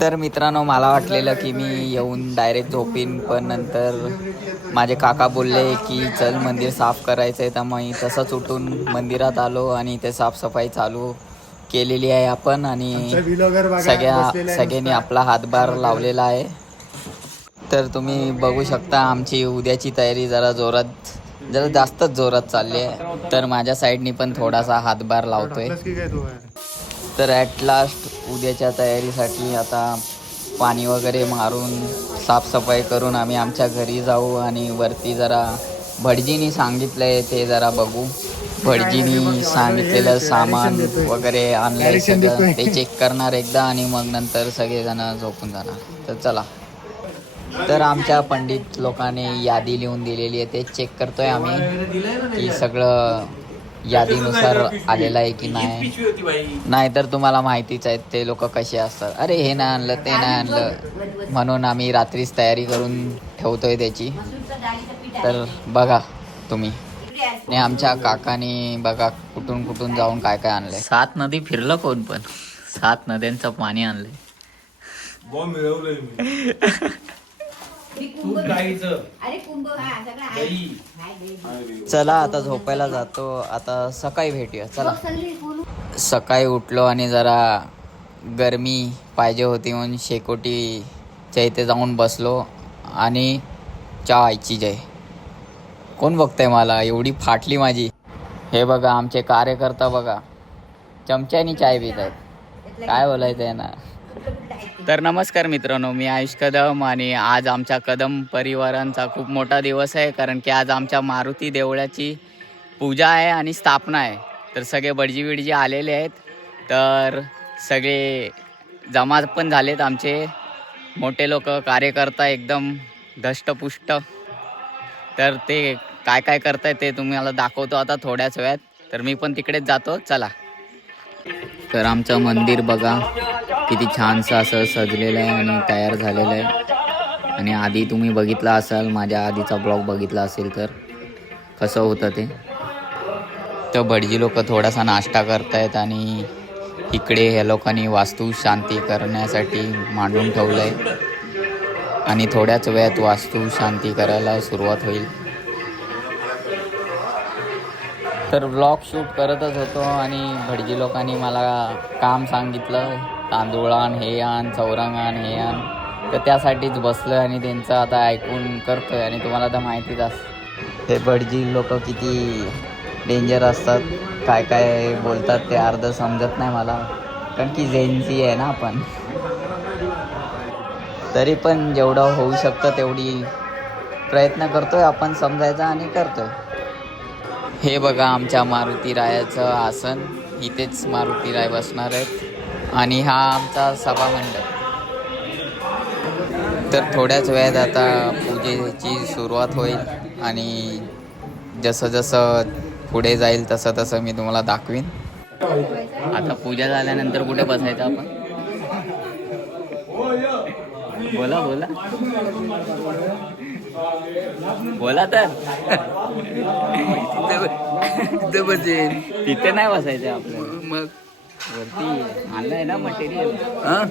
तर मित्रांनो मला वाटलेलं की मी येऊन डायरेक्ट झोपीन पण नंतर माझे काका बोलले की चल मंदिर साफ करायचं आहे तर मी तसंच उठून मंदिरात आलो आणि इथे साफसफाई चालू केलेली आहे आपण आणि सगळ्या सगळ्यांनी आपला हातभार लावलेला आहे. तर तुम्ही बघू शकता आमची उद्याची तयारी जरा जोरात जरा जास्तच जोरात चालली आहे. तर माझ्या साईडनी पण थोडासा हातभार लावतोय. तर ॲट लास्ट उद्याच्या तयारीसाठी आता पाणी वगैरे मारून साफसफाई करून आम्ही आमच्या घरी जाऊ आणि वरती जरा भटजीनी सांगितलं आहे ते जरा बघू. भटजीनी सांगितलेलं सामान वगैरे आणलंय सगळं. ते चेक करणार एकदा आणि मग नंतर सगळेजण झोपून जाणार. तर चला. तर आमच्या पंडित लोकांनी यादी लिहून दिलेली आहे. ते चेक करतोय आम्ही. की सगळं यादीनुसार आलेलं आहे की नाही? नाही तर तुम्हाला माहितीच आहे ते लोक कसे असतात. अरे हे नाही आणलं ते नाही आणलं. म्हणून आम्ही रात्रीच तयारी करून ठेवतोय त्याची. तर बघा तुम्ही. आणि आमच्या काकाने बघा कुठून कुठून जाऊन काय काय आणलंय. सात नदी फिरलं कोण पण? सात नद्यांचं पाणी आणलंय. बॉम्ब मिळवलंय मी तूप गाईचं अरे कुंभ हा सगळं आहे. दही. हाय दही. चला आता झोपायला जातो. आता सकाळी भेटूया. चला. सगळी बोलू. सकाळी उठलो आणि जरा गरमी पाहिजे होती म्हणून शेकोटीच्या इथे जाऊन बसलो आणि चहा आईची जय. कोण बघतंय मला? एवढी फाटली माझी. हे बघा आमचे कार्यकर्ता बघा. चमच्यानी चाय पित आहेत काय बोलायचं आहे ना तर नमस्कार मित्रांनो मी आयुष कदम आणि आज आमच्या कदम परिवारांचा खूप मोठा दिवस आहे कारण की आज आमच्या मारुती देवळाची पूजा आहे आणि स्थापना आहे. तर सगळे बडजी बिडजी आलेले आहेत. तर सगळे जमा पण झालेत आमचे. मोठे लोक कार्यकर्ता एकदम धष्टपुष्ट. तर ते काय काय करताय ते तुम्हाला दाखवतो आता थोड्याच वेळात. तर मी पण तिकडेच जातो. चला. तर आमचं मंदिर बघा. किती छानसं असं सजलेलं आहे आणि तयार झालेलं आहे. आणि आधी तुम्ही बघितला असाल माझ्या आधीचा ब्लॉग बघितला असेल तर. कसं होतं ते? तर भटजी लोक थोडासा नाश्ता करतायत आणि इकडे ह्या लोकांनी वास्तू शांती करण्यासाठी मांडून ठेवलं आहे आणि थोड्याच वेळात वास्तू शांती करायला सुरुवात होईल. तर ब्लॉग शूट करतच होतो आणि भटजी लोकांनी मला काम सांगितलं. तांदूळ आण हे आण चौरंग आण हे आण. तर त्यासाठीच बसलो आणि त्यांचं आता ऐकून करतोय आणि तुम्हाला तर माहितीच अस हे भटजी लोक किती डेंजर असतात. काय काय बोलतात ते अर्ध समजत नाही मला. कारण की झेन्सी आहे ना आपण. तरी पण जेवढं होऊ शकतं तेवढी प्रयत्न करतोय. आपण समजायचा आणि करतोय. हे बघा आमच्या मारुती रायाचं आसन. इथेच मारुती राय बसणार आहेत. आणि हा आमचा सभामंडप. तर थोड्याच वेळात आता पूजेची सुरुवात होईल. आणि जसं जसं पुढे जाईल तसं तसं मी तुम्हाला दाखवीन. आता पूजा झाल्यानंतर कुठे बसायचं आपण? बोला बोला. बोला तर. तिथे बसेल. तिथे नाही बसायचं आपलं मग वरती आणलंय ना मटेरियल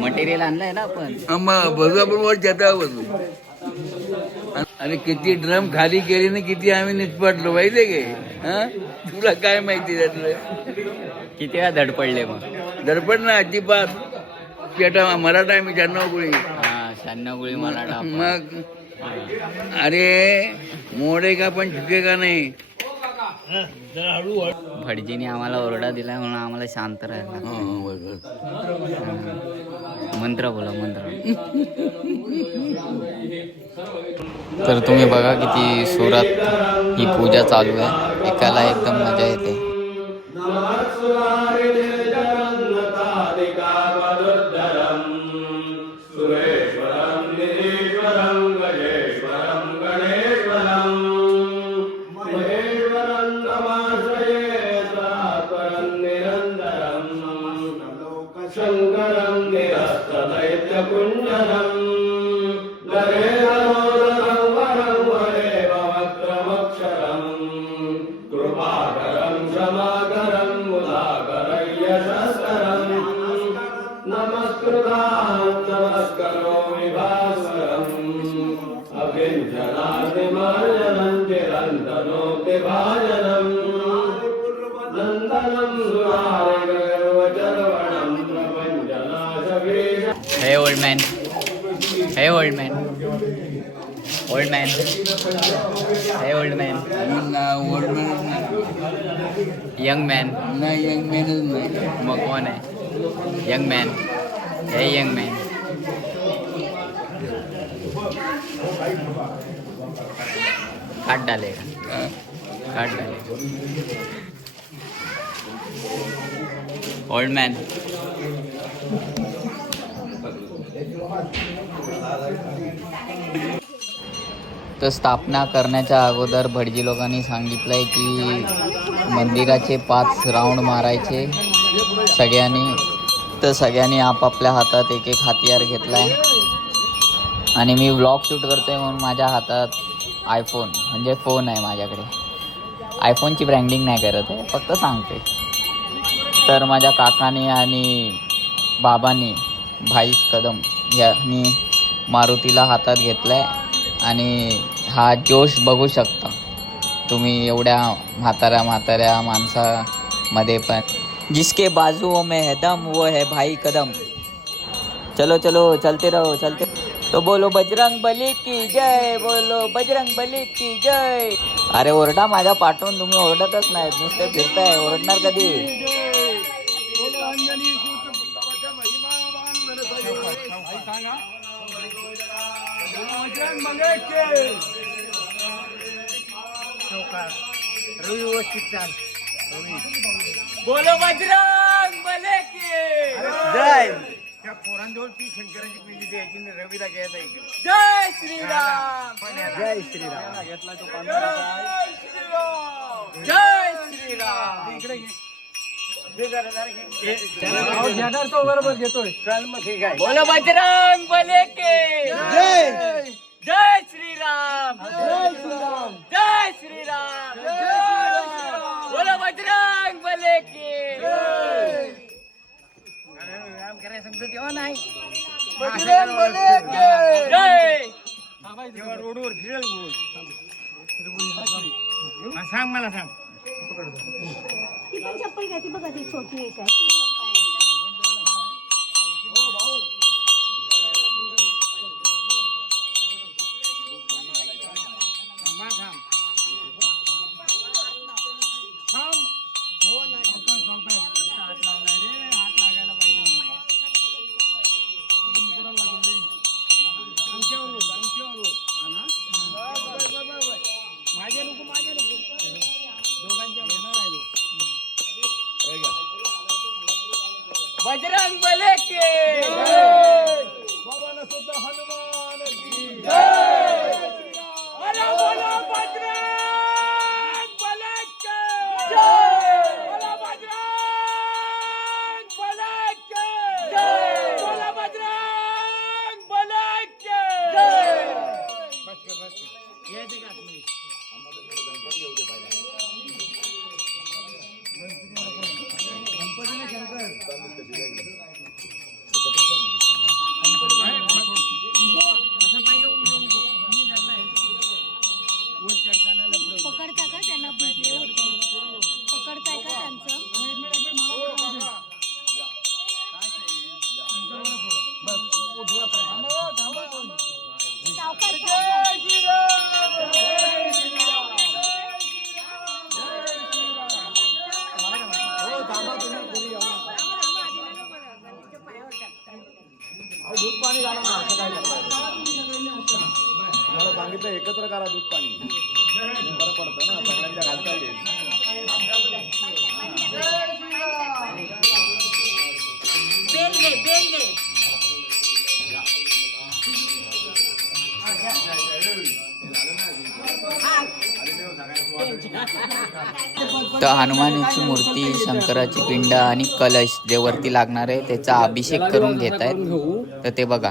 मटेरियल आणलंय ना आपण. मग बघू आपण वर बसू. आणि किती ड्रम खाली केले ना किती आम्ही निष्पटलो माहितीये काय हा? तुला काय माहिती त्यातलं? किती वेळा धडपडले मग? दडपण ना अजिबात. पेटा मराठा आहे मी शहाण्णव गुळी. हा शहाण्णव गोळी मराठा मग? अरे मोडे का पण झुके का नाही भटजीने आम्हाला ओरडा दिलाय म्हणून आम्हाला शांत राहायला. हं, बरोबर. हा. मंत्र बोला मंत्र तर तुम्ही बघा किती सुरात ही पूजा चालू आहे एकाला एकदम मजा येते हे ओल्ड मॅन ओल्ड मॅन हे old man old man young man नाही यंग मॅनच नाही मग कोण आहे यंग मॅन हे यंग मॅन काट डालेगा. काट डालेगा. ओल्ड मॅन तर स्थापना करण्याच्या अगोदर भटजी लोकांनी सांगितलं आहे की मंदिराचे पाच राऊंड मारायचे. सगळ्यांनी तर सगळ्यांनी आपापल्या हातात एक एक हतियार आहे आणि मी व्लॉग शूट करतोय म्हणून माझ्या हातात आयफोन म्हणजे फोन आहे माझ्याकडे. आयफोनची ब्रँडिंग नाही करत आहे फक्त सांगते तर माझ्या काकाने आणि बाबांनी भाईस कदम यांनी मारुतीला हातात घेतलाय आणि हा जोश बघू शकता तुम्ही एवढ्या म्हाताऱ्या म्हाताऱ्या माणसामध्ये पण जिसके बाजू में है दम वो है भाई कदम चलो चलो चलते रहो चलते तो बोलो बजरंग बली की जय बोलो बजरंग बली की जय अरे ओरडा माझ्या पाठवून तुम्ही ओरडतच नाहीत नुसते फिरताय ओरडणार कधी बोलो बजरंग बली की. जय. त्या पोरांजवळ ती शंकराची पिढी द्यायची आणि रवीला घ्यायचा इकडे. जय श्रीराम. जय श्रीराम. जय श्रीराम. इकडे घे. तो बरोबर घेतोय चल मग ठीक आहे बोलो बजरंग बले के। जय। जय श्रीराम। जय श्रीराम। बोलो बजरंग बले के। राम करायला सांगतो तेव्हा नाही जय रोडवर फिरेल बोल सांग मला सांग. ती पण चप्पल घ्या ती बघा ती छोटी एक आहे. बजरंग बले के। बाबाला सुद्धा हनुमान की अरे बोलो बजरंग। presidente. सांगितलं एकत्र करा दूध पाणी. बरं पडतं ना सगळ्यांच्या घालता येईल तर हनुमानाची मूर्ती शंकराची पिंड आणि कलश जे वरती लागणार आहे त्याचा अभिषेक करून घेत आहेत तर ते बघा.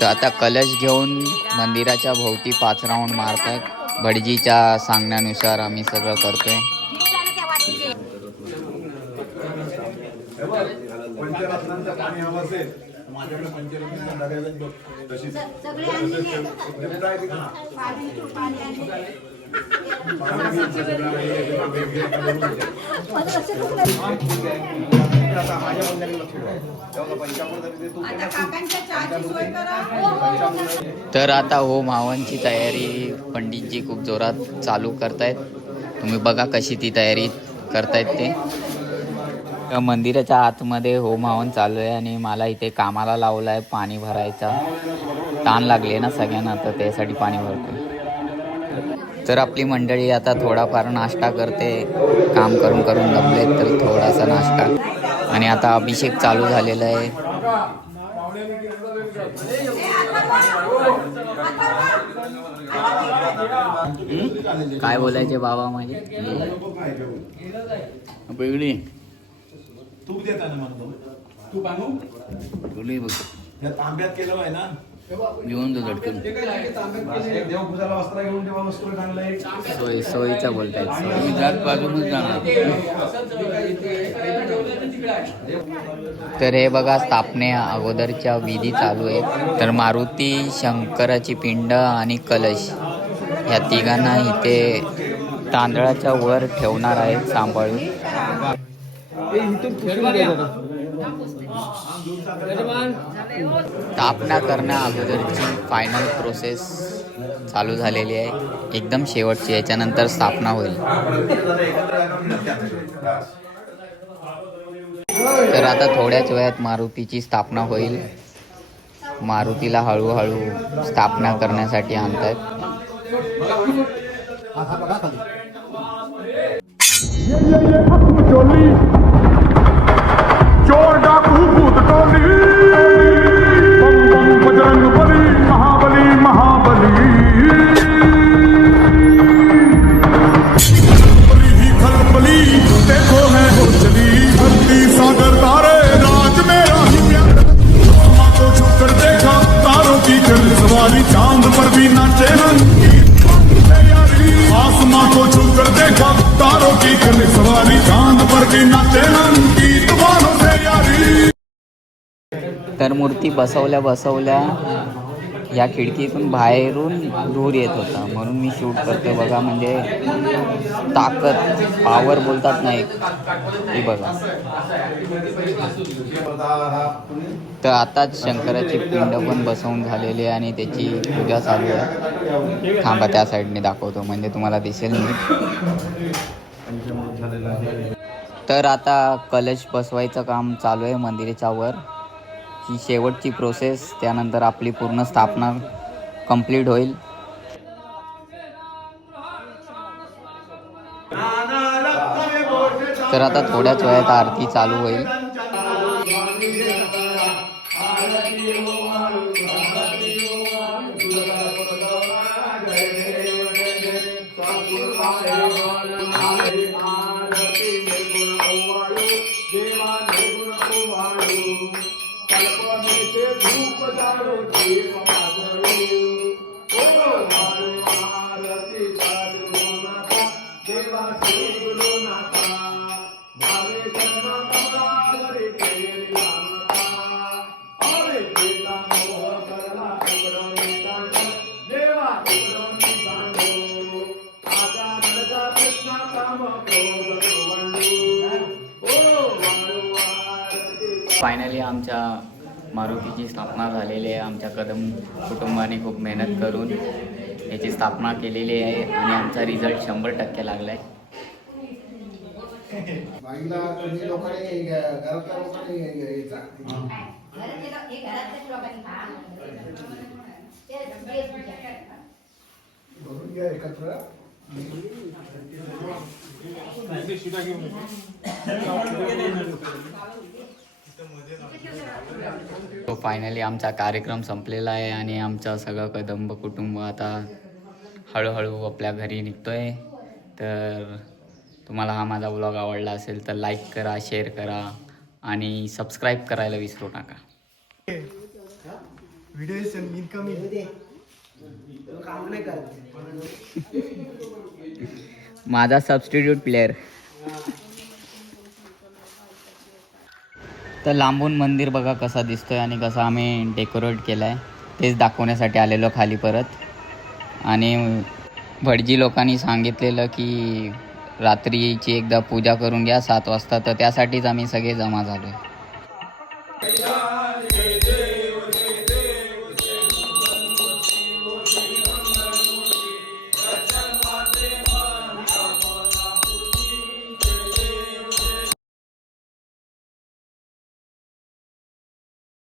तर आता कलश घेऊन मंदिराच्या भोवती पाच राऊंड मारतात. भटजीच्या सांगण्यानुसार आम्ही सगळं करतोय. पाणी माझ्याकडे तर आता हो मावांची तयारी पंडितजी खूप जोरात चालू करतायत. तुम्ही बघा कशी ती तयारी करतायत ते. त्या मंदिराच्या आतमध्ये होम हवन चालू आहे आणि मला इथे कामाला लावलं आहे पाणी भरायचा. ताण लागले ना सगळ्यांना तर त्यासाठी पाणी भरतो तर आपली मंडळी आता थोडाफार नाश्ता करते. काम करून करून दमले तर थोडासा नाश्ता. आणि आता अभिषेक चालू झालेला आहे? काय बोलायचे बाबा माझे वेगळी आणू? वेगळी बघ. तांब्यात केलं आहे ना? घेऊन तो झटकन सोयी सोयीचा बोलताय मी जात बाजूनच जाणार. तर हे बघा स्थापने अगोदरच्या विधी चालू आहेत. तर मारुती शंकराची पिंड आणि कलश या तिघांना इथे तांदळाच्या वर ठेवणार आहेत सांभाळून. स्थापना करण्या अगोदरची फायनल प्रोसेस चालू झालेली आहे. एकदम शेवटची याच्यानंतर स्थापना होईल. तर आता थोड्याच वेळात मारुतीची स्थापना होईल. मारुतीला हळूहळू स्थापना करण्यासाठी आणतात. बसवल्या बसवल्या या खिडकीतून बाहेरून धूर येत होता. म्हणून मी शूट करते बघा म्हणजे ताकद पॉवर बोलतात ना एक. बघा. तर आताच शंकराची पिंड पण बसवून झालेली आहे आणि त्याची पूजा चालू आहे. थांबा त्या साईडने दाखवतो. म्हणजे तुम्हाला दिसेल मी. तर आता कलश बसवायचं काम चालू आहे मंदिराच्या वर. ही शेवटची प्रोसेस त्यानंतर आपली पूर्ण स्थापना कंप्लीट होईल. तर आता थोड्याच वेळात आरती चालू होईल. मारुतीची स्थापना झालेली आहे. आमच्या कदम कुटुंबाने खूप मेहनत करून याची स्थापना केलेली आहे आणि आमचा रिझल्ट शंभर टक्के लागला आहे एकत्र. तो फायनली आमचा कार्यक्रम संपलेला आहे आणि आमचं सगळं कदंब कुटुंब आता हळूहळू आपल्या घरी निघतोय. तर तुम्हाला हा माझा ब्लॉग आवडला असेल तर लाईक करा शेअर करा आणि सबस्क्राईब करायला विसरू नका. माझा सबस्टिट्यूट प्लेअर तर लांबून मंदिर बघा कसा दिसतोय आणि कसं आम्ही डेकोरेट केलं आहे तेच दाखवण्यासाठी आलेलो खाली परत. आणि भटजी लोकांनी सांगितलेलं की रात्रीची एकदा पूजा करून घ्या सात वाजता. तर त्यासाठीच आम्ही सगळे जमा झालो